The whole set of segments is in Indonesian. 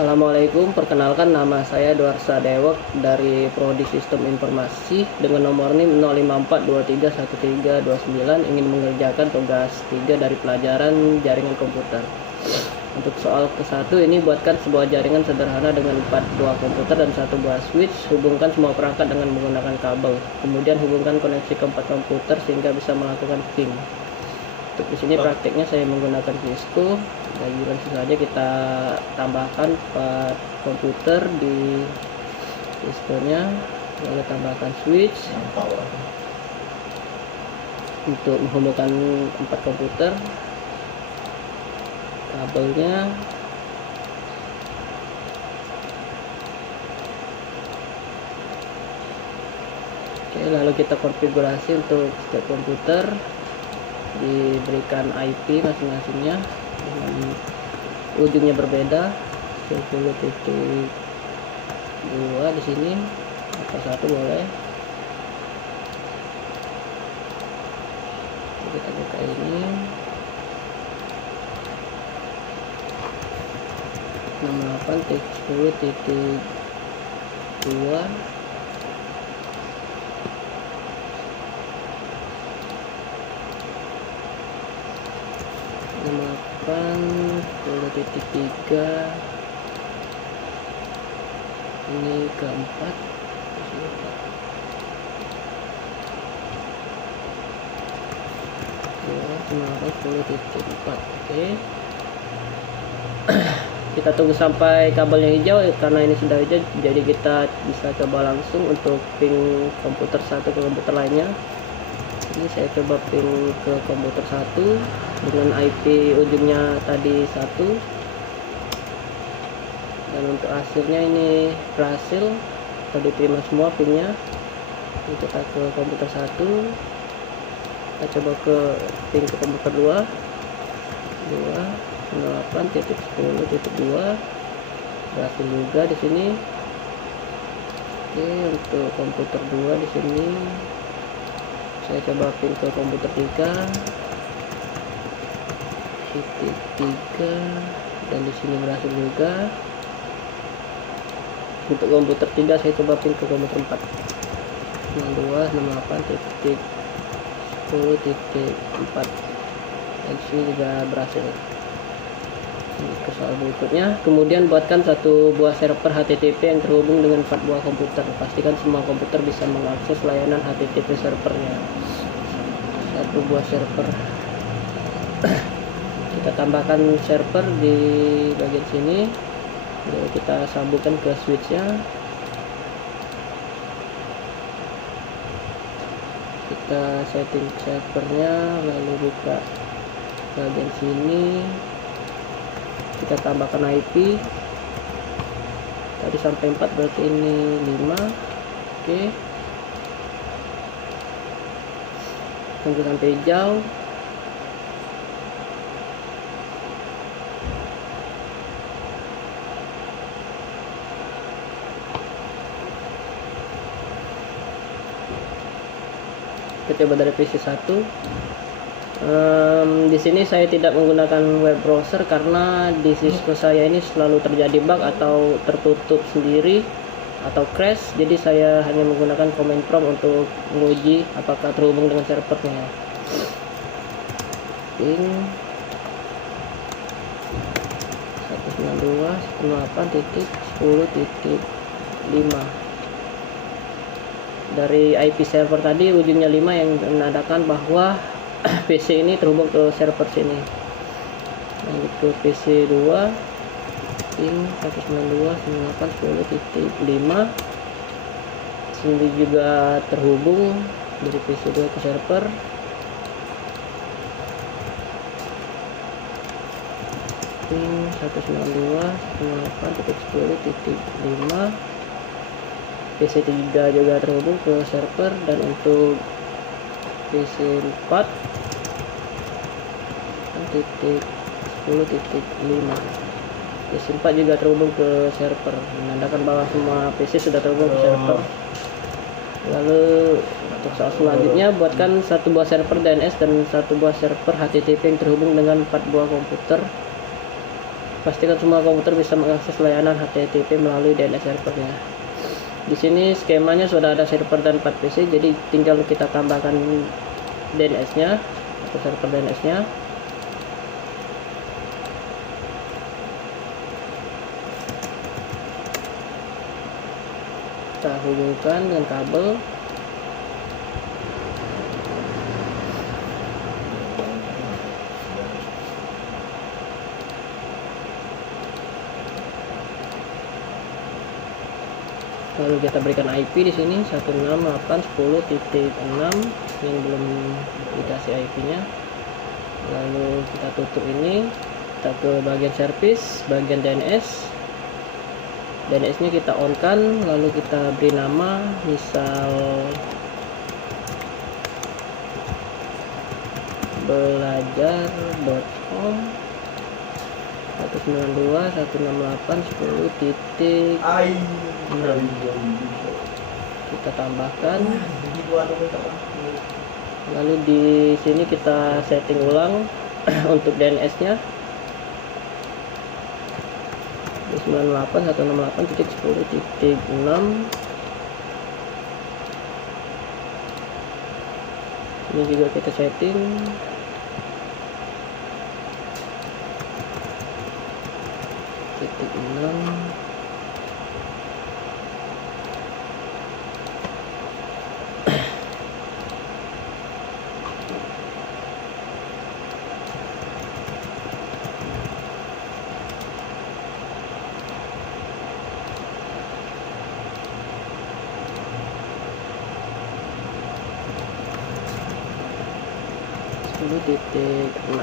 Assalamualaikum, perkenalkan nama saya Dwarsa Dewek dari Prodi Sistem Informasi dengan nomor NIM 054231329, ingin mengerjakan tugas 3 dari pelajaran jaringan komputer. Untuk soal ke-1 ini, buatkan sebuah jaringan sederhana dengan 4 buah komputer dan 1 buah switch. Hubungkan semua perangkat dengan menggunakan kabel. Kemudian hubungkan koneksi ke 4 komputer sehingga bisa melakukan ping. Untuk di sini praktiknya saya menggunakan Cisco. Dan langsung saja kita tambahkan 4 komputer di Cisco-nya, lalu tambahkan switch untuk menghubungkan 4 komputer. Kabelnya oke, lalu kita konfigurasi untuk setiap komputer, diberikan IP masing-masingnya dengan ujungnya berbeda. 10.2 di sini atau 1 boleh. Kita buka ini 68.10.2. Titik 3 ini keempat, titik 4. Oke, kita tunggu sampai kabelnya hijau. Karena ini sudah hijau, jadi kita bisa coba langsung untuk ping komputer satu ke komputer lainnya. Ini saya coba ping ke komputer 1 dengan IP ujungnya tadi 1, dan untuk hasilnya ini berhasil, tadi diterima semua pingnya. Ini kita ke komputer 1, kita coba ke ping ke komputer 2, 08.10.2, berhasil juga di sini. Oke, untuk komputer 2 di sini saya coba pin ke komputer 3, titik 3, dan di sini berhasil juga. Untuk komputer 3 saya coba pin ke komputer 4, 62.68.10.4, dan di sini juga berhasil. Ke soal berikutnya, kemudian buatkan 1 buah server HTTP yang terhubung dengan 4 buah komputer. Pastikan semua komputer bisa mengakses layanan HTTP servernya. 1 buah server. Kita tambahkan server di bagian sini, lalu kita sambungkan ke switchnya. Kita setting servernya, lalu buka bagian sini, kita tambahkan IP tadi sampai 4, berarti ini 5. Oke, tunggu sampai hijau. Kita coba dari PC 1. Di sini saya tidak menggunakan web browser karena di Cisco saya ini selalu terjadi bug atau tertutup sendiri atau crash, jadi saya hanya menggunakan command prompt untuk menguji apakah terhubung dengan servernya. Ping 192.168.10.5. dari IP server tadi ujungnya 5 yang menandakan bahwa PC ini terhubung ke server sini. Lalu ke PC 2, ping 192.168.10.5. Sini juga terhubung dari PC 2 ke server. Ping 192.168.10.5. PC 3 juga terhubung ke server, dan untuk PC 4 titik 10.5, PC 4 juga terhubung ke server, menandakan bahwa semua PC sudah terhubung ke server. Lalu untuk soal selanjutnya, buatkan 1 buah server DNS dan 1 buah server HTTP yang terhubung dengan 4 buah komputer. Pastikan semua komputer bisa mengakses layanan HTTP melalui DNS servernya. Di sini skemanya sudah ada server dan 4 PC, jadi tinggal kita tambahkan DNS-nya atau server DNS-nya. Kita hubungkan dengan kabel. Lalu kita berikan IP di sini 168.10.6 yang belum dikasih IP-nya. Lalu kita tutup ini, kita ke bagian service, bagian DNS. DNS-nya kita on kan, lalu kita beri nama, misal belajar.com 192.168.10.6. Kita tambahkan. Lalu di sini kita setting ulang untuk DNS-nya 98.168.10.6. Ini juga kita setting. Titik 6. Titik 6.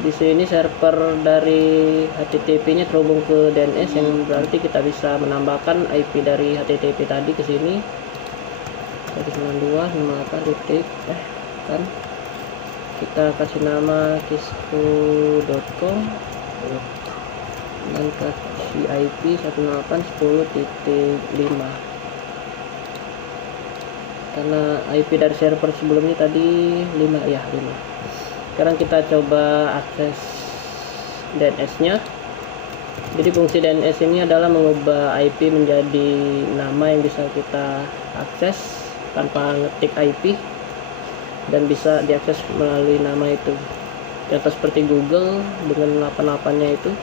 Di sini server dari HTTP-nya terhubung ke DNS, yang berarti kita bisa menambahkan IP dari HTTP tadi ke sini. 192.168. Kan kita kasih nama kisco.com dan kasih IP 168.10.5 karena IP dari server sebelumnya tadi 5 ya, 5. Sekarang kita coba akses DNS-nya. Jadi fungsi DNS ini adalah mengubah IP menjadi nama yang bisa kita akses tanpa ngetik IP dan bisa diakses melalui nama itu. Contoh seperti Google dengan 88-nya itu.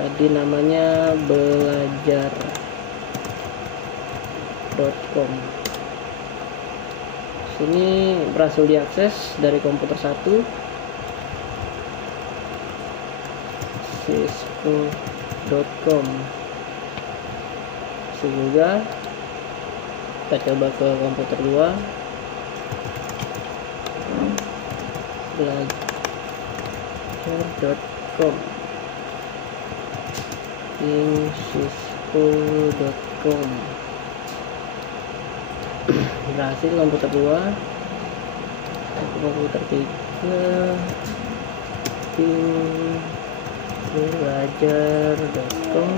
Tadi namanya belajar.com. Sini berhasil diakses dari komputer 1. cisco.com. Juga kita coba ke komputer 2. belajar.com. cisco.com. Berhasil komputer 2. Komputer 3 belajar.com.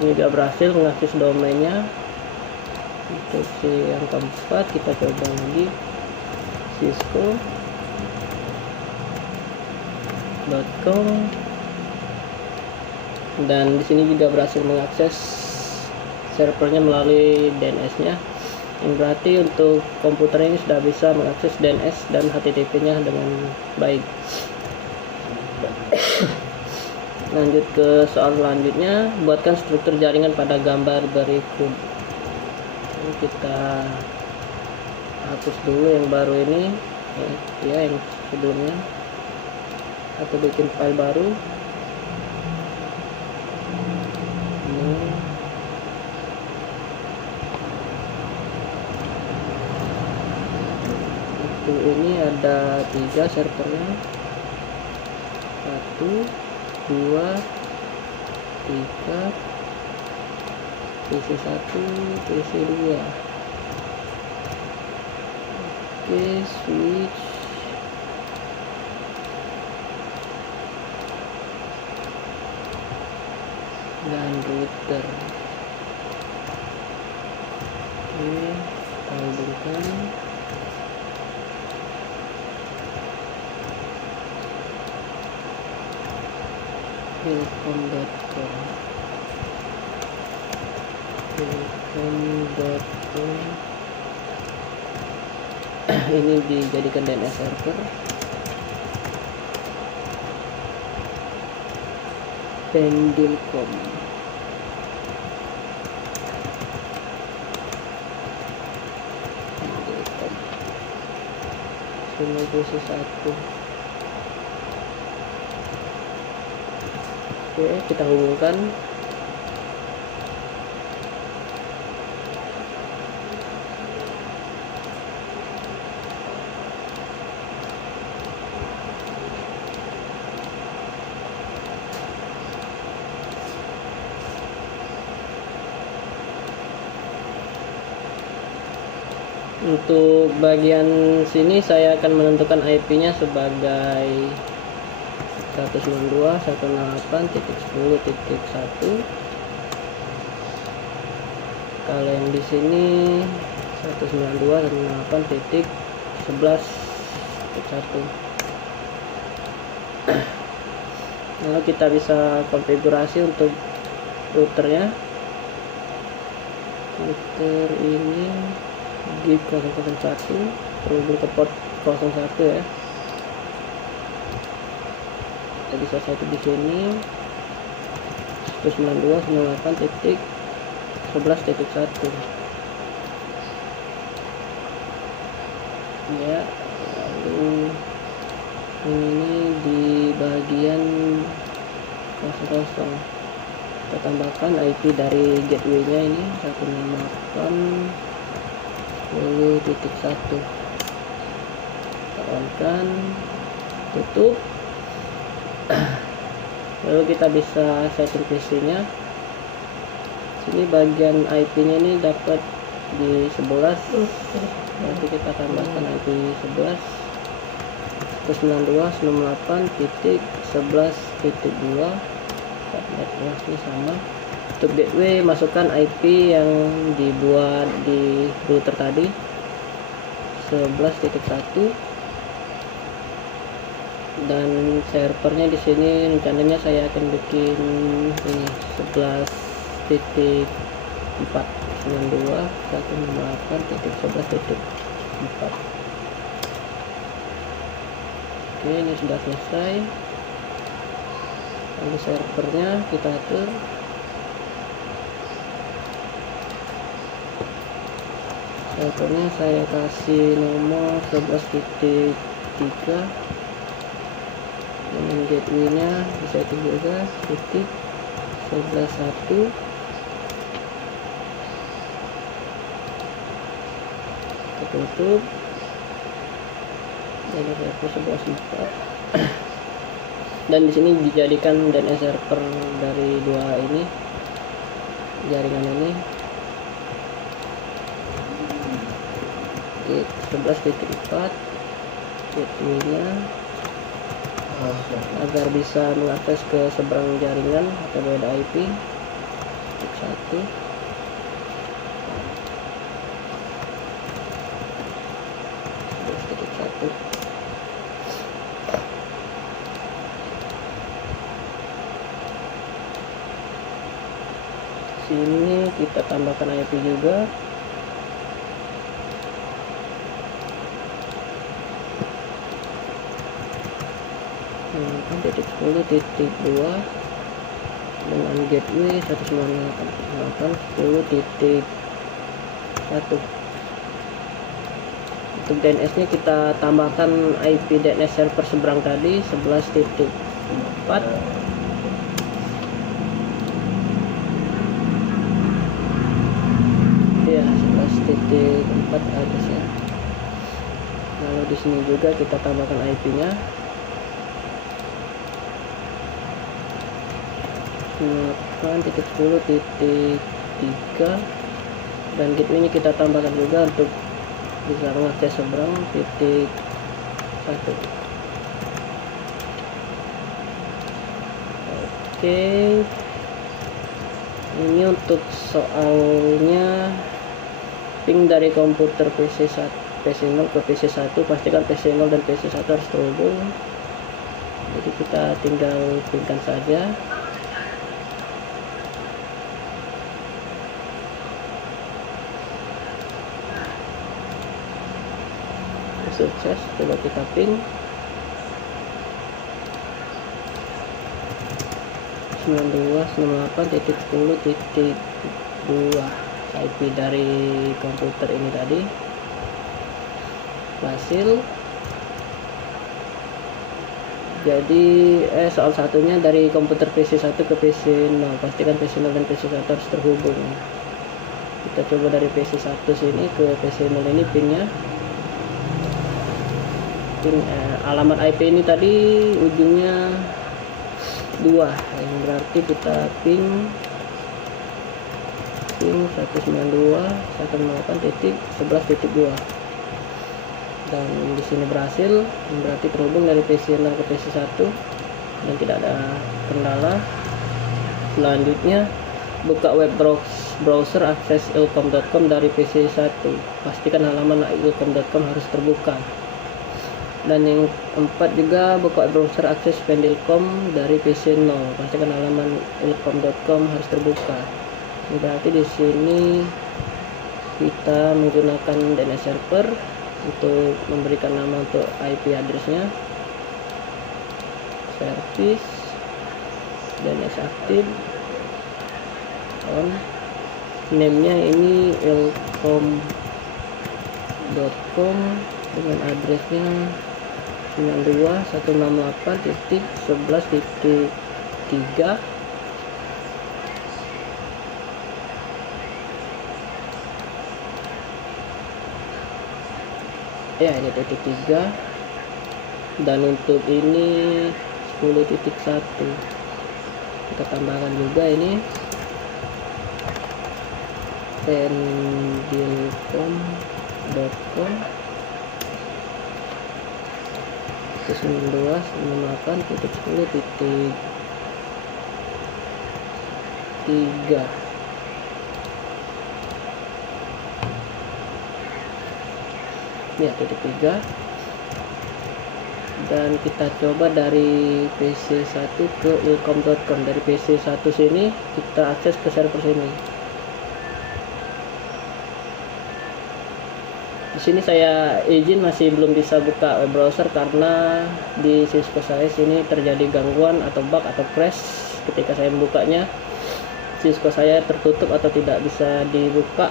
Ini juga berhasil mengakses domainnya. Untuk yang keempat kita coba lagi cisco.com, dan di sini juga berhasil mengakses servernya melalui DNS-nya, yang berarti untuk komputer ini sudah bisa mengakses DNS dan HTTP-nya dengan baik. Lanjut ke soal selanjutnya, buatkan struktur jaringan pada gambar berikut. Ini kita hapus dulu yang baru ini, ya yang sebelumnya, atau bikin file baru. Ini ada 3 servernya, 1, 2, 3, PC 1, PC 2. Oke, switch dan router. Oke, kita hubungkan. Telkom.com ini dijadikan DNS server. Pendilkom. Sungai Khusus 1. Oke, kita hubungkan. Untuk bagian sini saya akan menentukan IP-nya sebagai 192.168.10.1. Kalau yang di sini 192.168.11.1. Lalu kita bisa konfigurasi untuk routernya. Router ini gig 001 terhubung ke port 01 ya. Kita bisa set di sini 192.168.11.1 ya. Lalu ini di bagian 00 kita tambahkan IP dari gateway nya ini 168.10.1. kita on kan, tutup. Lalu kita bisa setting PC nya. Sini bagian IP nya ini dapat di 11, nanti kita tambahkan IP 11 192.168.11.2. networknya sama. Untuk gateway masukkan IP yang dibuat di router tadi 11.1, dan servernya di sini rencananya saya akan bikin ini 11.492.168.11.4. Oke, ini sudah selesai. Lalu servernya kita atur. Servernya saya kasih nomor 11.3, dengan gateway nya bisa itu juga titik 11.1. kita tutup dan server 11.4. Dan di sini dijadikan DNS server dari dua ini jaringan ini 11.4 gateway nya agar bisa mengakses ke seberang jaringan atau beda IP 1. Sini kita tambahkan IP juga. Titik 10.2 dengan gateway 198.10.1. Untuk DNS nya kita tambahkan IP DNS server seberang tadi 11.4. ya 11.4 aja ya. Lalu di sini juga kita tambahkan IP nya 8.10.3, dan gateway ini kita tambahkan juga untuk bisa mengakses seberang titik 1. Oke, Ini untuk soalnya ping dari komputer PC1 PC0 ke PC1, pastikan PC0 dan PC1 harus terhubung. Jadi kita tinggal pingkan saja. Sukses, coba kita ping 92.98.10.2 IP dari komputer ini tadi berhasil. Jadi soal satunya dari komputer PC1 ke PC0, pastikan PC0 dan PC1 harus terhubung. Kita coba dari PC1 sini ke PC0 ini pinnya. Alamat IP ini tadi ujungnya 2, yang berarti kita ping 192.168.11.2, dan di sini berhasil, berarti terhubung dari PC0 ke PC1 dan tidak ada kendala. Selanjutnya buka web browser, akses ilkom.com dari PC1, pastikan halaman ilkom.com harus terbuka. Dan yang 4 juga buka browser, akses Pendilkom dari PC0, pastikan halaman ilkom.com harus terbuka. Berarti di sini kita menggunakan DNS server untuk memberikan nama untuk IP addressnya, service DNS aktif on, name-nya ini ilkom.com dengan addressnya 92.168.11.3. Ya, ini titik 3, dan untuk ini 10.1 kita tambahkan juga ini pendilkom.com 92.168.10.3. Ya, titik 3. Dan kita coba dari PC1 ke ilkom.com. Dari PC1 sini kita akses ke server sini. Di sini saya izin masih belum bisa buka web browser karena di Cisco saya sini terjadi gangguan atau bug atau crash ketika saya membukanya. Cisco saya tertutup atau tidak bisa dibuka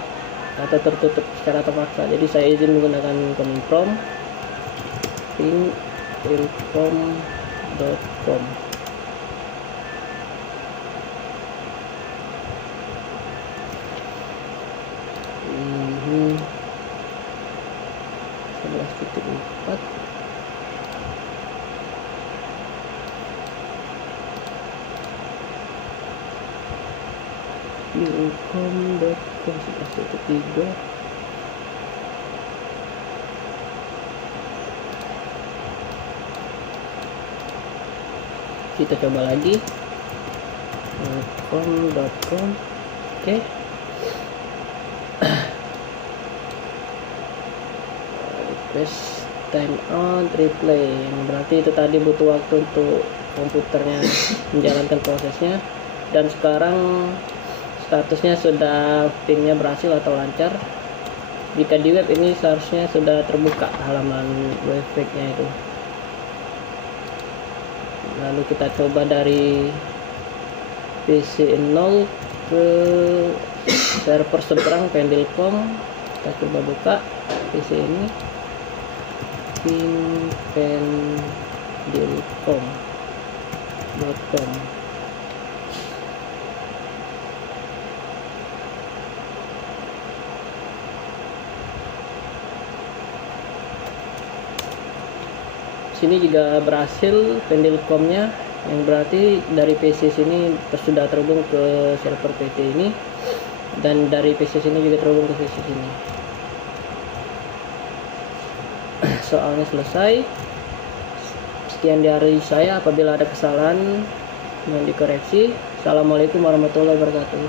atau tertutup secara terpaksa. Jadi saya izin menggunakan command prompt ping ilkom.com. Ini 11.4. ilkom.com 11.3. Kita coba lagi ilkom.com. Oke. Request time out replay, yang berarti itu tadi butuh waktu untuk komputernya menjalankan prosesnya. Dan sekarang statusnya sudah pingnya berhasil atau lancar. Jika di web ini seharusnya sudah terbuka halaman webpack-nya itu. Lalu kita coba dari PC0 ke server seberang Pendilkom. Kita coba buka PC ini, ping pendilkom.com. Sini juga berhasil Pendilkomnya, yang berarti dari PC sini sudah terhubung ke server PC ini, dan dari PC sini juga terhubung ke PC sini. Soalnya selesai. Sekian dari saya, apabila ada kesalahan mohon dikoreksi. Assalamualaikum warahmatullahi wabarakatuh.